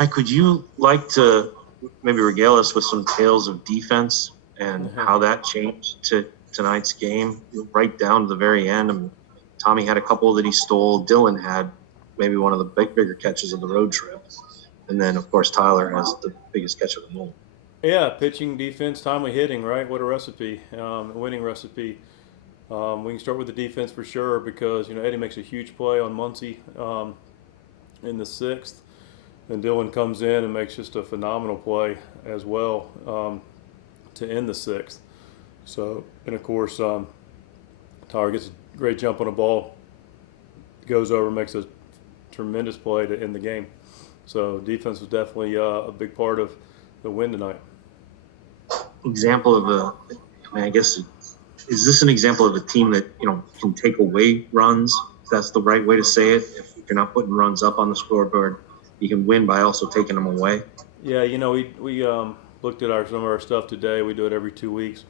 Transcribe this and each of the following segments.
Mike, would you like to maybe regale us with some tales of defense and how that changed to tonight's game, right down to the very end? I mean, Tommy had a couple that he stole. Dylan had maybe one of the bigger catches of the road trip. And then, of course, Tyler has the biggest catch of the moment. Yeah, pitching, defense, timely hitting, right? What a recipe, a winning recipe. We can start with the defense for sure because Eddie makes a huge play on Muncie in the sixth, and Dylan comes in and makes just a phenomenal play as well to end the sixth. So, and of course, Tyler gets a great jump on a ball, goes over, makes a tremendous play to end the game. So defense was definitely a big part of the win tonight. Example of I guess, is this an example of a team that, can take away runs? If that's the right way to say it. If you're not putting runs up on the scoreboard, you can win by also taking them away. Yeah, we looked at some of our stuff today. We do it every 2 weeks.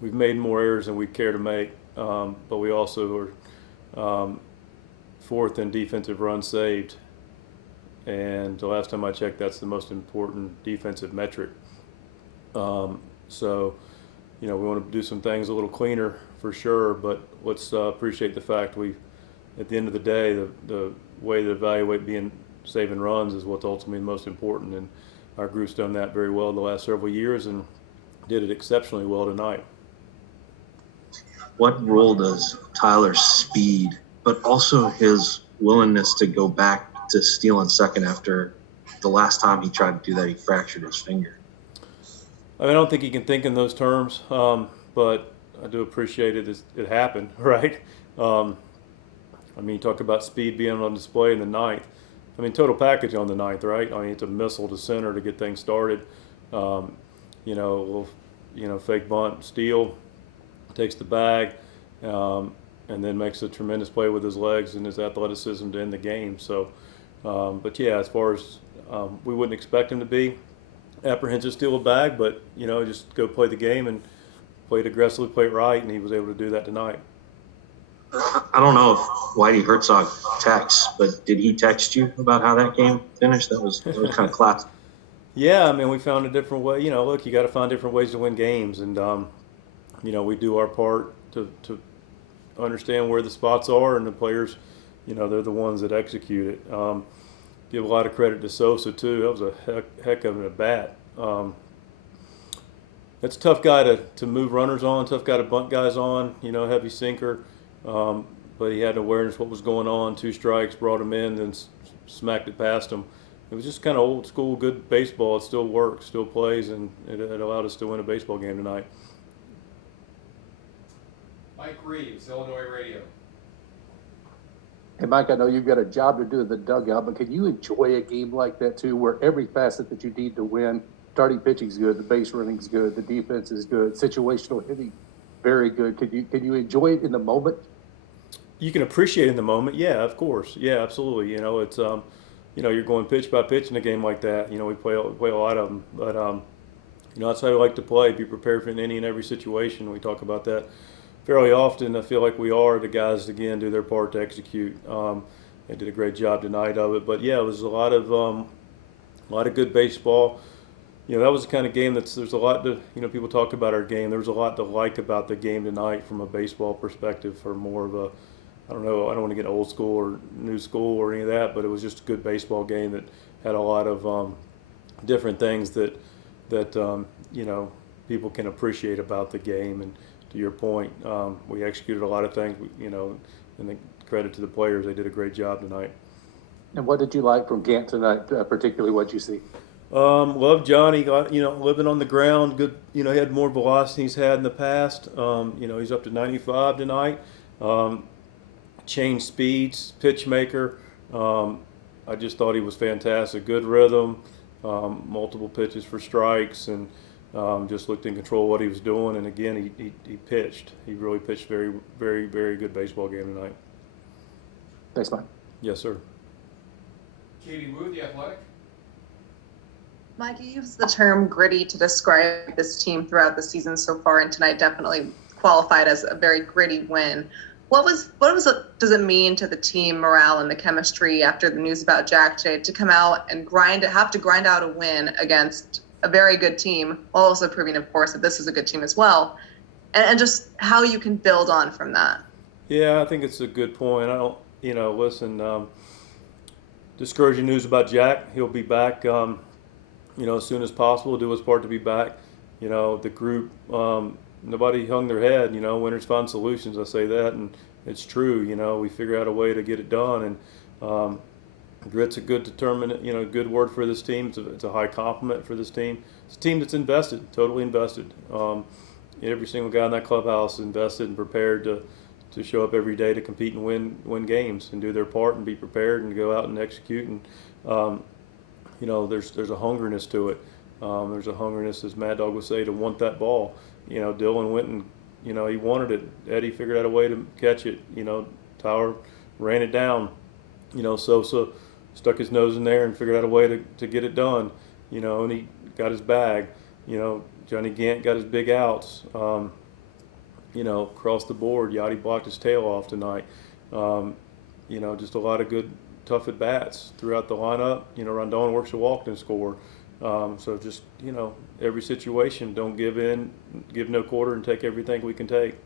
We've made more errors than we care to make, but we also are fourth in defensive runs saved. And the last time I checked, that's the most important defensive metric. So, we want to do some things a little cleaner for sure, but let's appreciate the fact at the end of the day, the way to evaluate saving runs is what's ultimately most important. And our group's done that very well the last several years and did it exceptionally well tonight. What role does Tyler's speed, but also his willingness to go back to stealing second after the last time he tried to do that, he fractured his finger? I don't think he can think in those terms, but I do appreciate it. It happened, right? You talk about speed being on display in the ninth. Total package on the ninth, right? It's a missile to center to get things started. Fake bunt, steal, takes the bag, and then makes a tremendous play with his legs and his athleticism to end the game. So, but yeah, as far as we wouldn't expect him to be apprehensive, steal a bag, but just go play the game and play it aggressively, play it right, and he was able to do that tonight. I don't know if Whitey Herzog texts, but did he text you about how that game finished? That was kind of classic. Yeah, we found a different way. Look, you got to find different ways to win games, and we do our part to understand where the spots are, and the players, they're the ones that execute it. Give a lot of credit to Sosa too. That was a heck of an at bat. That's a tough guy to move runners on, tough guy to bunt guys on. Heavy sinker, but he had awareness of what was going on. 2 strikes, brought him in, then smacked it past him. It was just kind of old school, good baseball. It still works, still plays, and it allowed us to win a baseball game tonight. Mike Reeves, Illinois Radio. Hey, Mike, I know you've got a job to do in the dugout, but can you enjoy a game like that too, where every facet that you need to win, starting pitching's good, the base running's good, the defense is good, situational hitting, very good. Can you enjoy it in the moment? You can appreciate it in the moment, yeah, of course, yeah, absolutely. It's you're going pitch by pitch in a game like that. We play a lot of them, but that's how we like to play. Be prepared for any and every situation. We talk about that fairly often. I feel like we are. The guys again do their part to execute. They did a great job tonight of it. But yeah, it was a lot of good baseball. That was the kind of game there's a lot to, people talk about our game. There was a lot to like about the game tonight from a baseball perspective, for more of a, I don't know, I don't want to get old school or new school or any of that, but it was just a good baseball game that had a lot of different things that people can appreciate about the game. And to your point, we executed a lot of things, and the credit to the players. They did a great job tonight. And what did you like from Gant tonight, particularly what you see? Love Johnny. Living on the ground. Good. He had more velocity he's had in the past. He's up to 95 tonight. Change speeds, pitch maker. I just thought he was fantastic. Good rhythm, multiple pitches for strikes, and just looked in control of what he was doing. And again, he pitched. He really pitched very, very, very good baseball game tonight. Thanks, Mike. Yes, sir. Katie Wood, The Athletic. Mike, you used the term gritty to describe this team throughout the season so far, and tonight definitely qualified as a very gritty win. Does it mean to the team morale and the chemistry after the news about Jack today to come out and have to grind out a win against a very good team while also proving, of course, that this is a good team as well, and just how you can build on from that? Yeah, I think it's a good point. I don't, listen, discouraging news about Jack. He'll be back, as soon as possible. Do his part to be back. The group, nobody hung their head. Winners find solutions. I say that, and it's true. We figure out a way to get it done, and grit's a good good word for this team. It's a high compliment for this team. It's a team that's invested, totally invested. Every single guy in that clubhouse invested and prepared to show up every day to compete and win games and do their part and be prepared and go out and execute. And there's a hungriness to it. There's a hungriness, as Mad Dog would say, to want that ball. Dylan went and he wanted it. Eddie figured out a way to catch it. Tyler ran it down. Sosa stuck his nose in there and figured out a way to get it done. And he got his bag. Johnny Gant got his big outs. Across the board. Yachty blocked his tail off tonight. Just a lot of good, tough at bats throughout the lineup. Rondon works a walk and score. So just, every situation, don't give in, give no quarter, and take everything we can take.